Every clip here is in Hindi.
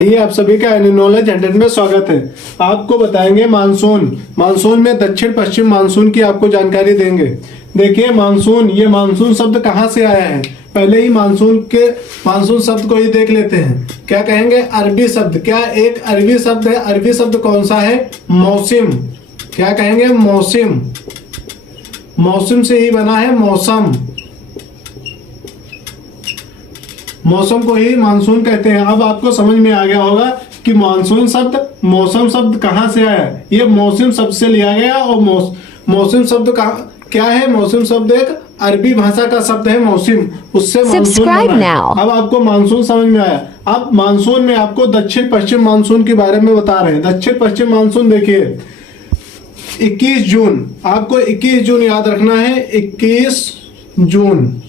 ये आप सभी का नॉलेज 100 में स्वागत है। आपको बताएंगे मानसून में दक्षिण पश्चिम मानसून की आपको जानकारी देंगे। देखिए मानसून, ये मानसून शब्द कहाँ से आया है, पहले ही मानसून शब्द को ही देख लेते हैं। क्या कहेंगे, अरबी शब्द। क्या एक अरबी शब्द है? अरबी शब्द कौन सा है? मौसम। क्या कहेंगे? मौसम। मौसम से ही बना है मौसम। मौसम को ही मानसून कहते हैं। अब आपको समझ में आ गया होगा कि मानसून शब्द मौसम शब्द कहाँ से आया। ये मौसम शब्द से लिया गया। और मौसम शब्द क्या है? मौसम शब्द एक अरबी भाषा का शब्द है मौसम, उससे मानसून बना है। अब आपको मानसून समझ में आया। अब मानसून में आपको दक्षिण पश्चिम मानसून के बारे में बता रहे हैं। दक्षिण पश्चिम मानसून देखिए 21 जून, आपको 21 जून याद रखना है। 21 जून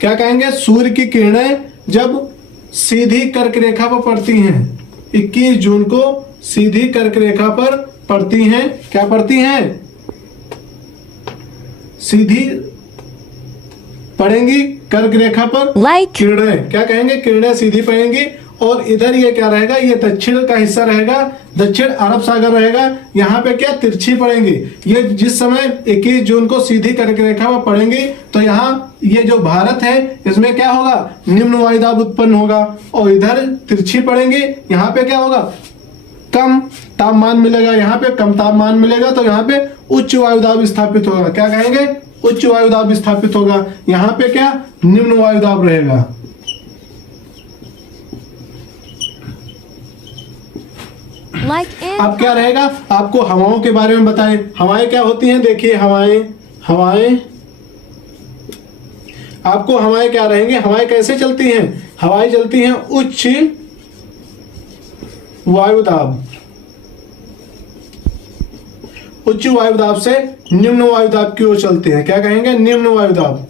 क्या कहेंगे? सूर्य की किरणें जब सीधी कर्क रेखा पर पड़ती हैं, 21 जून को सीधी कर्क रेखा पर पड़ती हैं। क्या पड़ती हैं? सीधी पड़ेंगी कर्क रेखा पर किरणें। क्या कहेंगे? किरणें सीधी पड़ेंगी। और इधर ये क्या रहेगा? ये दक्षिण का हिस्सा रहेगा, दक्षिण अरब सागर रहेगा। यहाँ पे क्या तिरछी पड़ेंगी। ये जिस समय 21 जून को सीधी कर्क रेखा पर पड़ेंगी तो यहाँ ये जो भारत है इसमें क्या होगा? निम्न वायुदाब उत्पन्न होगा। और इधर तिरछी पड़ेंगी, यहाँ पे क्या होगा? कम तापमान मिलेगा। यहाँ पे कम तापमान मिलेगा तो यहाँ पे उच्च वायुदाब स्थापित होगा। क्या कहेंगे? उच्च वायुदाब स्थापित होगा। यहाँ पे क्या? निम्न वायुदाब रहेगा। अब क्या रहेगा? आपको हवाओं के बारे में बताएं। हवाएं क्या होती हैं? देखिए हवाएं आपको हवाएं क्या रहेंगे? हवाएं कैसे चलती हैं? हवाएं चलती हैं उच्च वायुदाब, उच्च वायुदाब से निम्न वायुदाब की ओर चलते हैं। क्या कहेंगे? निम्न वायुदाब।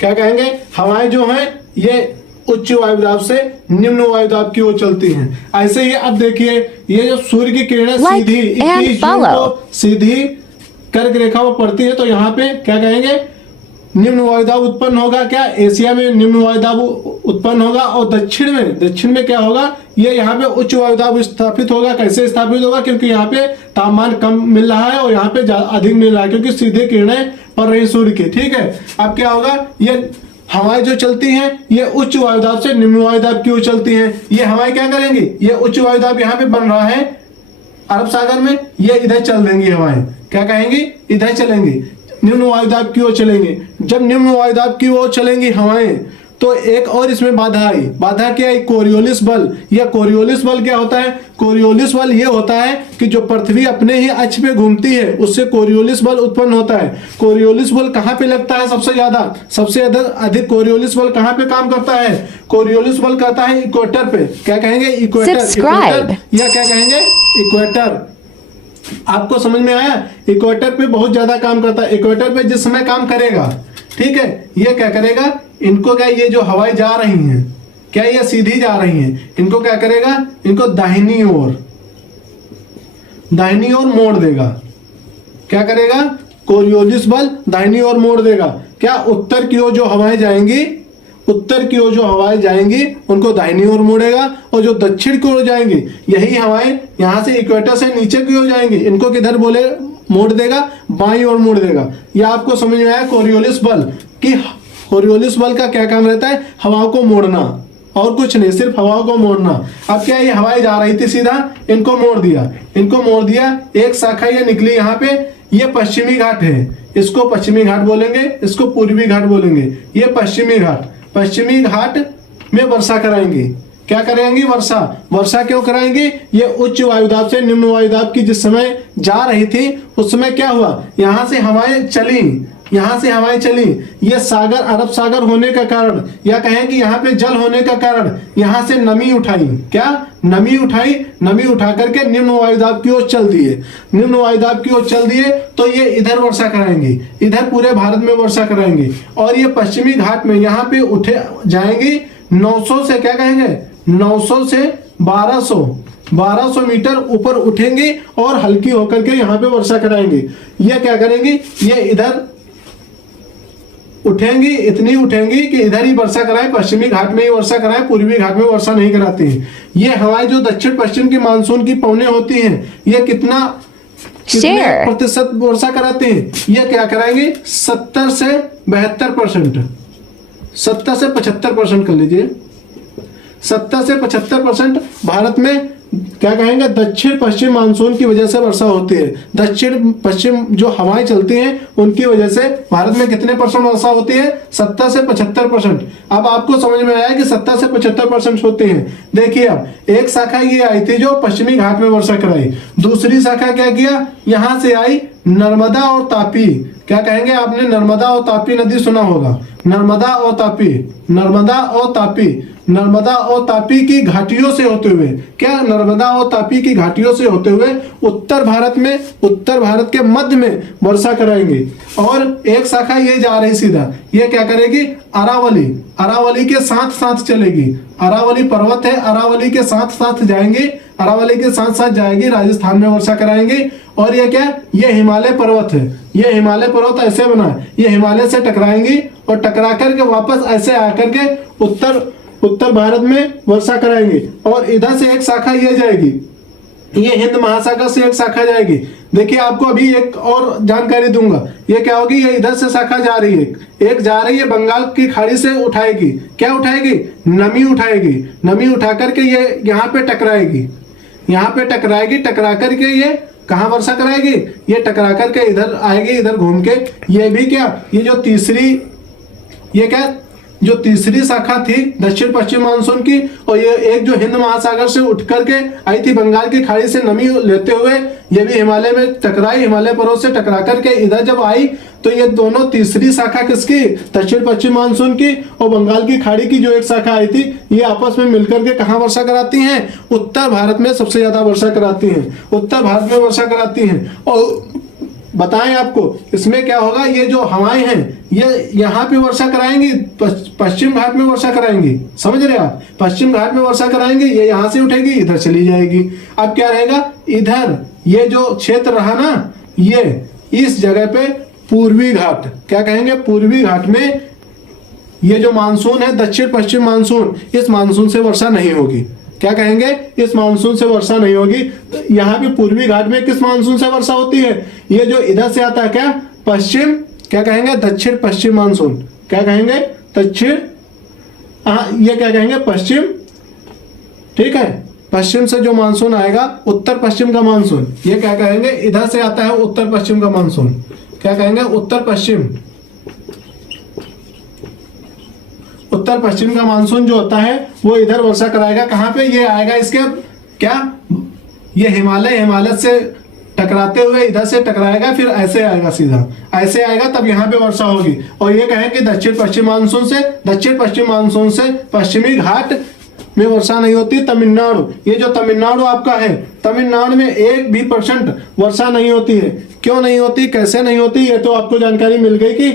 क्या कहेंगे? हवाएं जो हैं ये उच्च वायुदाब से निम्न वायुदाब की ओर चलती हैं। ऐसे ही अब देखिए ये जो सूर्य की किरणें सीधी 21 जून को सीधी कर्क रेखा पर पड़ती है तो यहाँ पे क्या कहेंगे? निम्न वायुदाब उत्पन्न होगा। क्या? एशिया में निम्न वायुदाब उत्पन्न होगा। और दक्षिण में क्या होगा? ये यहाँ पे उच्च वायुदाब स्थापित होगा। कैसे स्थापित होगा? क्योंकि यहाँ पे तापमान कम मिल रहा है और यहाँ पे अधिक मिल रहा है, क्योंकि सीधे किरणें पड़ रही सूर्य की। ठीक है, अब क्या होगा? ये हवाएं जो चलती हैं ये उच्च वायुदाब से निम्न वायुदाब की ओर चलती हैं। ये हवाएं क्या करेंगी? ये उच्च वायुदाब यहाँ पे बन रहा है अरब सागर में, ये इधर चल देंगी हवाएं। क्या कहेंगी? इधर चलेंगी, निम्न वायुदाब की ओर चलेंगे। जब निम्न वायुदाब की ओर चलेंगी हवाएं तो एक और इसमें बाधा आई। बाधा क्या है? कोरियोलिस बल। यह कोरियोलिस बल क्या होता है? कोरियोलिस बल ये होता है कि जो पृथ्वी अपने ही अक्ष पे घूमती है उससे कोरियोलिस बल उत्पन्न होता है। कोरियोलिस बल कहाँ पे लगता है? सबसे अधिक कोरियोलिस बल कहाँ पे काम करता है? कोरियोलिस बल करता है इक्वेटर पे। क्या कहेंगे? इक्वेटर या क्या कहेंगे? इक्वेटर। आपको समझ में आया? इक्वेटर पे बहुत ज्यादा काम करता है। इक्वेटर पे जिस समय काम करेगा, ठीक है, ये क्या करेगा? इनको क्या, ये जो हवाएं जा रही हैं क्या ये सीधी जा रही हैं? इनको क्या करेगा? इनको दाहिनी ओर मोड़ देगा। क्या करेगा? कोरियोलिस बल दाहिनी ओर मोड़ देगा। क्या? उत्तर की ओर जो हवाएं जाएंगी उनको दाहिनी ओर मोड़ेगा। और जो दक्षिण की ओर जाएंगी, यही हवाएं यहां से इक्वेटर से नीचे की ओर जाएंगी, इनको किधर मोड़ देगा? बाईं ओर मोड़ देगा। यह आपको समझ में आया कोरियोलिस बल कि कोरियोलिस बल का क्या काम रहता है? हवाओं को मोड़ना, और कुछ नहीं, सिर्फ हवाओं को मोड़ना। अब क्या, ये हवाएं जा रही थी सीधा, इनको मोड़ दिया। एक शाखा ये निकली यहाँ पे, ये पश्चिमी घाट है, इसको पश्चिमी घाट बोलेंगे, इसको पूर्वी घाट बोलेंगे। ये पश्चिमी घाट में वर्षा कराएंगे। क्या कराएंगी? वर्षा क्यों कराएंगे? ये उच्च वायुदाब से निम्न वायुदाब की जिस समय जा रही थी उस समय क्या हुआ? यहाँ से हवाएं चली। ये सागर, अरब सागर होने का कारण, या कहें कि यहाँ पे जल होने का कारण, यहाँ से नमी उठाई। क्या? नमी उठा करके निम्न वायुदाब की ओर चल दिए। तो ये इधर वर्षा कराएंगे, इधर पूरे भारत में वर्षा कराएंगे। और ये पश्चिमी घाट में यहाँ पे उठे जाएंगे 900 से, क्या कहेंगे? 900 से 1200 मीटर ऊपर उठेंगे और हल्की होकर के यहाँ पे वर्षा कराएंगे। ये क्या करेंगे? ये इधर उठेंगी, इतनी उठेंगी कि इधर ही वर्षा कराए, पश्चिमी घाट में ही वर्षा कराए, पूर्वी घाट में वर्षा नहीं कराती है। ये हवाएं जो दक्षिण पश्चिम की मानसून की पवनें होती हैं, ये कितने प्रतिशत वर्षा कराते हैं? ये क्या कराएंगे? 70 से 72%, 70 से 75% कर लीजिए। 70 से 75% भारत में क्या कहेंगे, दक्षिण पश्चिम मानसून की वजह से वर्षा होती है। दक्षिण पश्चिम जो हवाएं चलती हैं उनकी वजह से भारत में कितने परसेंट वर्षा होती है? 70 से 75%। अब आपको समझ में आया कि 70 से 75% होते हैं। देखिए अब एक शाखा ये आई थी जो पश्चिमी घाट में वर्षा कराई, दूसरी शाखा क्या किया, यहां से आई नर्मदा और तापी। क्या कहेंगे, आपने नर्मदा और तापी नदी सुना होगा, नर्मदा और तापी, नर्मदा और तापी, नर्मदा और तापी की घाटियों से होते हुए, क्या नर्मदा और तापी की घाटियों से होते हुए उत्तर भारत में, उत्तर भारत के मध्य में वर्षा कराएंगे। और एक शाखा ये जा रही सीधा, ये क्या करेगी, अरावली, अरावली के साथ साथ चलेगी। अरावली पर्वत है, अरावली के साथ साथ जाएंगे, अरावली के साथ साथ जाएगी, राजस्थान में वर्षा कराएंगे। और ये क्या, ये हिमालय पर्वत है, ये हिमालय पर्वत ऐसे बना है, ये हिमालय से टकराएंगी और टकरा करके वापस ऐसे आकर के उत्तर भारत में वर्षा कराएंगे। और इधर से एक शाखा ये जाएगी, ये हिंद महासागर से एक शाखा जाएगी। देखिए आपको अभी एक और जानकारी दूंगा, ये क्या होगी, ये इधर से शाखा जा रही है, एक जा रही है बंगाल की खाड़ी से उठाएगी, क्या उठाएगी, नमी उठाएगी, नमी उठा करके ये यहाँ पे टकराएगी, यहाँ पे टकराएगी, टकरा करके ये कहाँ वर्षा कराएगी, ये टकरा करके इधर आएगी, इधर घूम के ये भी क्या, ये जो तीसरी, ये क्या, जो तीसरी शाखा थी दक्षिण पश्चिम मानसून की, और ये एक जो हिंद महासागर से उठ करके आई थी बंगाल की खाड़ी से नमी लेते हुए, ये भी हिमालय में टकराई, हिमालय पर्वत से टकरा करके इधर जब आई तो ये दोनों तीसरी शाखा किसकी, दक्षिण पश्चिम मानसून की और बंगाल की खाड़ी की जो एक शाखा आई थी, ये आपस में मिलकर के कहाँ वर्षा कराती हैं, उत्तर भारत में सबसे ज्यादा वर्षा कराती हैं, उत्तर भारत में वर्षा कराती हैं। और बताएं आपको इसमें क्या होगा, ये जो हवाएं हैं ये यहाँ पे वर्षा कराएंगी, पश्चिम घाट में वर्षा कराएंगी, समझ रहे आप, पश्चिम घाट में वर्षा कराएंगे, ये यहाँ से उठेगी इधर चली जाएगी। अब क्या रहेगा, इधर ये जो क्षेत्र रहा ना, ये इस जगह पे पूर्वी घाट, क्या कहेंगे, पूर्वी घाट में ये जो मानसून है दक्षिण पश्चिम मानसून, इस मानसून से वर्षा नहीं होगी। क्या कहेंगे, इस मानसून से वर्षा नहीं होगी। तो यहाँ पे पूर्वी घाट में किस मानसून से वर्षा होती है, ये जो इधर से आता है क्या, पश्चिम, क्या कहेंगे, दक्षिण पश्चिम मानसून, क्या कहेंगे, दक्षिण, ये क्या कहेंगे, पश्चिम, ठीक है, पश्चिम से जो मानसून आएगा उत्तर पश्चिम का मानसून, ये क्या कहेंगे, इधर से आता है उत्तर पश्चिम का मानसून, क्या कहेंगे, उत्तर पश्चिम, उत्तर पश्चिम का मानसून जो होता है वो इधर वर्षा कराएगा, कहां पे, ये आएगा इसके, क्या, ये हिमालय, हिमालय से टकराते हुए इधर से टकराएगा, फिर ऐसे आएगा, सीधा ऐसे आएगा, तब यहाँ पे वर्षा होगी। और ये कहें कि दक्षिण पश्चिम मानसून से, दक्षिण पश्चिम मानसून से पश्चिमी घाट में वर्षा नहीं होती। तमिलनाडु, ये जो तमिलनाडु आपका है, तमिलनाडु में 1% वर्षा नहीं होती है। क्यों नहीं होती, कैसे नहीं होती, ये तो आपको जानकारी मिल गई कि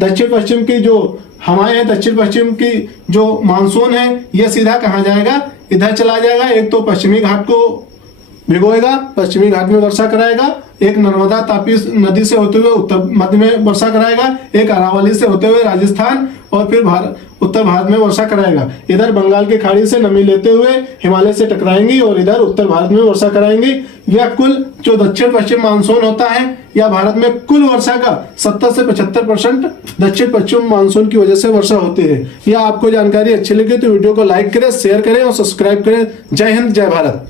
दक्षिण पश्चिम की जो हवाएं हैं, दक्षिण पश्चिम की जो मानसून है, ये सीधा कहाँ जाएगा, इधर चला जाएगा। एक तो पश्चिमी घाट को भिगोएगा, पश्चिमी घाट में वर्षा कराएगा, एक नर्मदा तापी नदी से होते हुए उत्तर मध्य में वर्षा कराएगा, एक अरावली से होते हुए राजस्थान, और फिर उत्तर भारत में वर्षा कराएगा। इधर बंगाल की खाड़ी से नमी लेते हुए हिमालय से टकराएंगी और इधर उत्तर भारत में वर्षा कराएंगी। यह कुल जो दक्षिण पश्चिम मानसून होता है, या भारत में कुल वर्षा का 70 से 75% दक्षिण पश्चिम मानसून की वजह से वर्षा होती है। यह आपको जानकारी अच्छी लगी तो वीडियो को लाइक करें, शेयर करें और सब्सक्राइब करें। जय हिंद, जय भारत।